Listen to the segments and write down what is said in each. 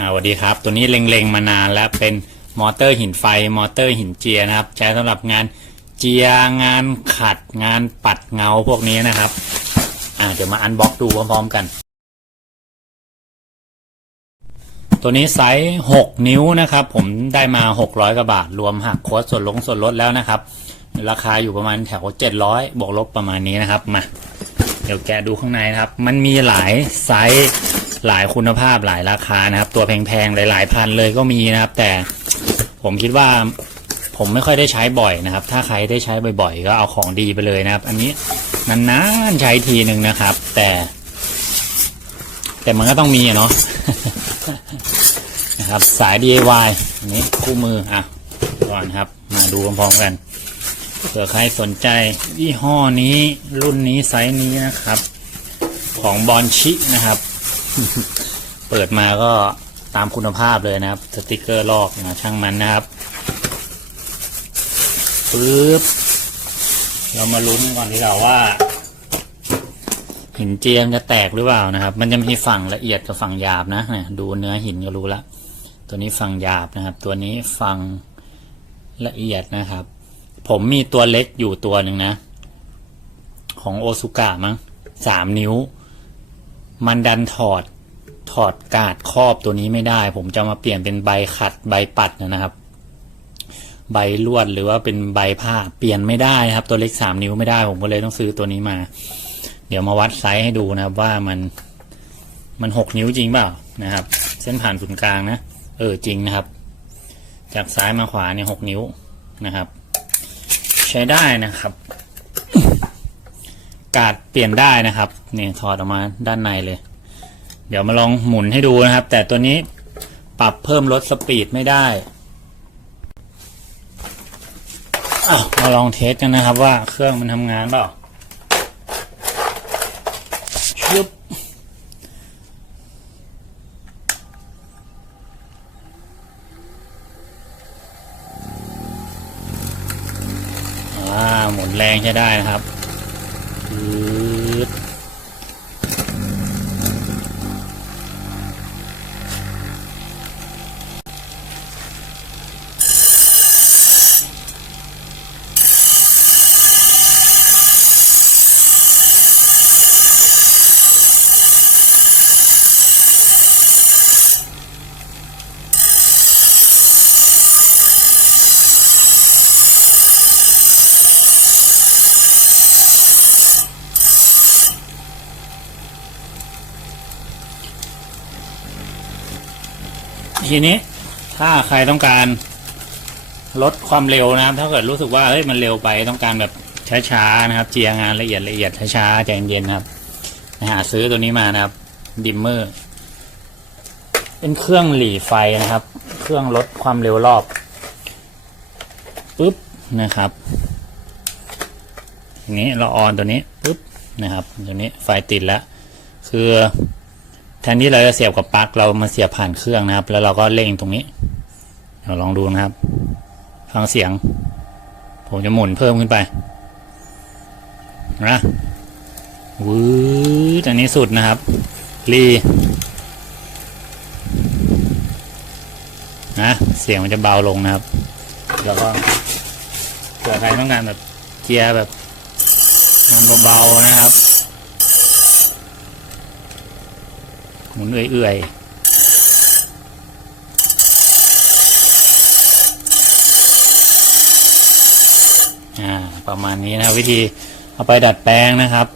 สวัสดีครับ ตัวนี้เล็งๆมานานแล้วเป็นมอเตอร์หินไฟมอเตอร์หินเจียนะครับใช้สำหรับงานเจียงานขัดงานปัดเงาพวกนี้นะครับอ่าเดี๋ยวมาอันบ็อกดูพร้อมๆกัน ตัวนี้ไซส์ 6 นิ้วนะครับ ผมได้มา 600กว่าบาท รวมหักโค้ดส่วนลงส่วนลดแล้วนะครับ ราคาอยู่ประมาณแถว 700บวกลบประมาณนี้นะครับมาเดี๋ยวแกดูข้างในนะครับ มันมีหลายไซส์ หลายคุณภาพหลายราคานะครับ ตัวแพงๆหลายๆพันเลยก็มีนะครับ แต่ผมคิดว่าผมไม่ค่อยได้ใช้บ่อยนะครับ ถ้าใครได้ใช้บ่อยๆ ก็เอาของดีไปเลยนะครับ อันนี้นานๆใช้ทีหนึ่งนะครับ แต่ แต่มันก็ต้องมีเนาะนะครับ สาย DIY อันนี้คู่มืออะก่อนครับ มาดูพร้อมๆกันเผื่อใครสนใจยี่ห้อนี้รุ่นนี้ไซส์นี้นะครับ ของบอลชินะครับ เปิดมาก็ตามคุณภาพเลยนะครับ สติกเกอร์ลอกนะช่างมันนะครับปึ๊บเรามาลุ้นก่อนดีกว่าว่าหินเจียมจะแตกหรือเปล่านะครับ มันจะมีฝั่งละเอียดกับฝั่งหยาบนะนี่ยดูเนื้อหินก็รู้ละ ตัวนี้ฝั่งหยาบนะครับ ตัวนี้ฝั่งละเอียดนะครับ ผมมีตัวเล็กอยู่ตัวหนึ่งนะ ของโอซุกะมั้งสามนิ้ว มันดันถอดถอดกาดครอบตัวนี้ไม่ได้ ผมจะมาเปลี่ยนเป็นใบขัดใบปัดนะครับ ใบลวดหรือว่าเป็นใบผ้าเปลี่ยนไม่ได้นะครับ ตัวเล็กสามนิ้วไม่ได้ผมก็เลยต้องซื้อตัวนี้มา เดี๋ยวมาวัดไซส์ให้ดูนะครับ ว่ามันมันหกนิ้วจริงเปล่านะครับ เส้นผ่านศูนย์กลางนะเออจริงนะครับ จากซ้ายมาขวาเนี่ยหกนิ้วนะครับ ใช้ได้นะครับ กาดเปลี่ยนได้นะครับเนี่ยถอดออกมาด้านในเลย เดี๋ยวมาลองหมุนให้ดูนะครับ แต่ตัวนี้ปรับเพิ่มลดสปีดไม่ได้มาลองเทสกันนะครับว่าเครื่องมันทำงานเปล่าชึบอ่าหมุนแรงใช้ได้นะครับ ปึ๊ด ทีนี้ถ้าใครต้องการลดความเร็วนะครับ ถ้าเกิดรู้สึกว่าเฮ้ยมันเร็วไปต้องการแบบช้าๆนะครับ เจียงานละเอียดละเอียดช้าๆใจเย็นๆนะครับหาซื้อตัวนี้มานะครับ ดิมเมอร์ เป็นเครื่องหลีไฟนะครับ เครื่องลดความเร็วรอบปุ๊บนะครับทีนี้เราออนตัวนี้ปุ๊บนะครับ ตัวนี้ไฟติดแล้ว คือ ทนที่เราจะเสียบกับปลั๊กเรามาเสียบผ่านเครื่องนะครับ แล้วเราก็เร่งตรงนี้เราลองดูนะครับ ฟังเสียง ผมจะหมุนเพิ่มขึ้นไปนะวืดอันนี้สุดนะครับรีนะเสียงมันจะเบาลงนะครับ แล้วก็เผื่อใครต้องการแบบเกียร์แบบมันเบาๆนะครับ หมุนเอื่อยๆอ่าประมาณนี้นะวิธีเอาไปดัดแปลงนะครับ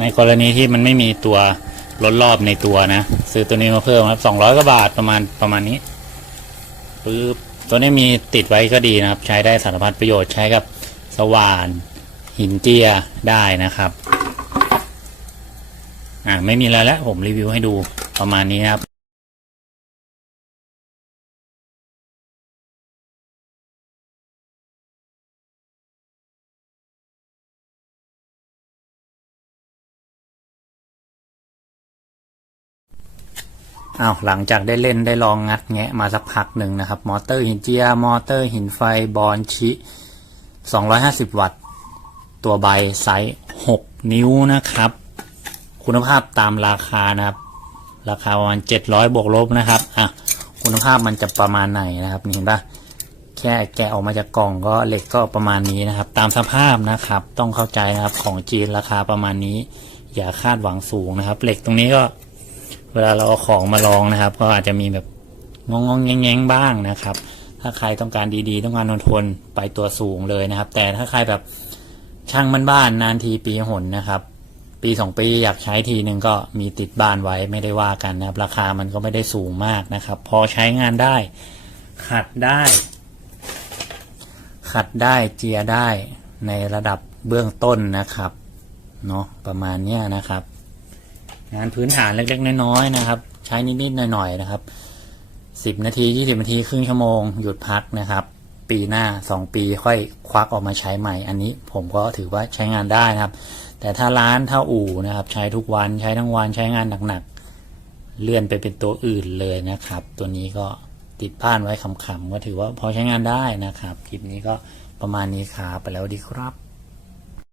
ในกรณีที่มันไม่มีตัวลดรอบในตัวนะ ซื้อตัวนี้มาเพิ่มครับสองร้อยกว่าบาทประมาณประมาณนี้ปึ๊บตัวนี้มีติดไว้ก็ดีนะครับ ใช้ได้สารพัดประโยชน์ใช้กับสว่าน หินเจียได้นะครับ อ่าไม่มีอะไรแล้วผมรีวิวให้ดู ประมาณนี้ครับอ้าวหลังจากได้เล่นได้ลองงัดแงะมาสักพักหนึ่งนะครับ มอเตอร์หินเจีย มอเตอร์หินไฟบอลชิ 250 วัตต์ ตัวใบไซส์ 6 นิ้วนะครับ คุณภาพตามราคานะครับ ราคาประมาณ700บวกลบนะครับอะคุณภาพมันจะประมาณไหนนะครับนี่เห็นปะแค่แกะออกมาจากกล่องก็เหล็กก็ประมาณนี้นะครับ ตามสภาพนะครับ ต้องเข้าใจนะครับของจีนราคาประมาณนี้ อย่าคาดหวังสูงนะครับ เหล็กตรงนี้ก็ เวลาเราเอาของมาลองนะครับ ก็อาจจะมีแบบงองงแงงบ้างนะครับ ถ้าใครต้องการดีๆ ต้องการทนทนไปตัวสูงเลยนะครับ แต่ถ้าใครแบบช่างบ้านๆนานทีปีหนนะครับ ปีสองปีอยากใช้ทีหนึ่งก็มีติดบ้านไว้ไม่ได้ว่ากันนะครับ ราคามันก็ไม่ได้สูงมากนะครับ พอใช้งานได้ ขัดได้ ขัดได้เจียได้ในระดับเบื้องต้นนะครับเนาะประมาณเนี้ยนะครับ งานพื้นฐานเล็กๆน้อยๆนะครับ ใช้นิดๆหน่อยๆนะครับสิบนาทียี่สิบนาทีครึ่งชั่วโมงหยุดพักนะครับ ปีหน้าสองปีค่อยควักออกมาใช้ใหม่ อันนี้ผมก็ถือว่าใช้งานได้นะครับ แต่ถ้าร้านถ้าอู่นะครับ ใช้ทุกวันใช้ทั้งวันใช้งานหนักๆเลื่อนไปเป็นตัวอื่นเลยนะครับ ตัวนี้ก็ติดผ้านไว้ขำๆก็ถือว่าพอใช้งานได้นะครับ คลิปนี้ก็ประมาณนี้ครับไปแล้วดีครับ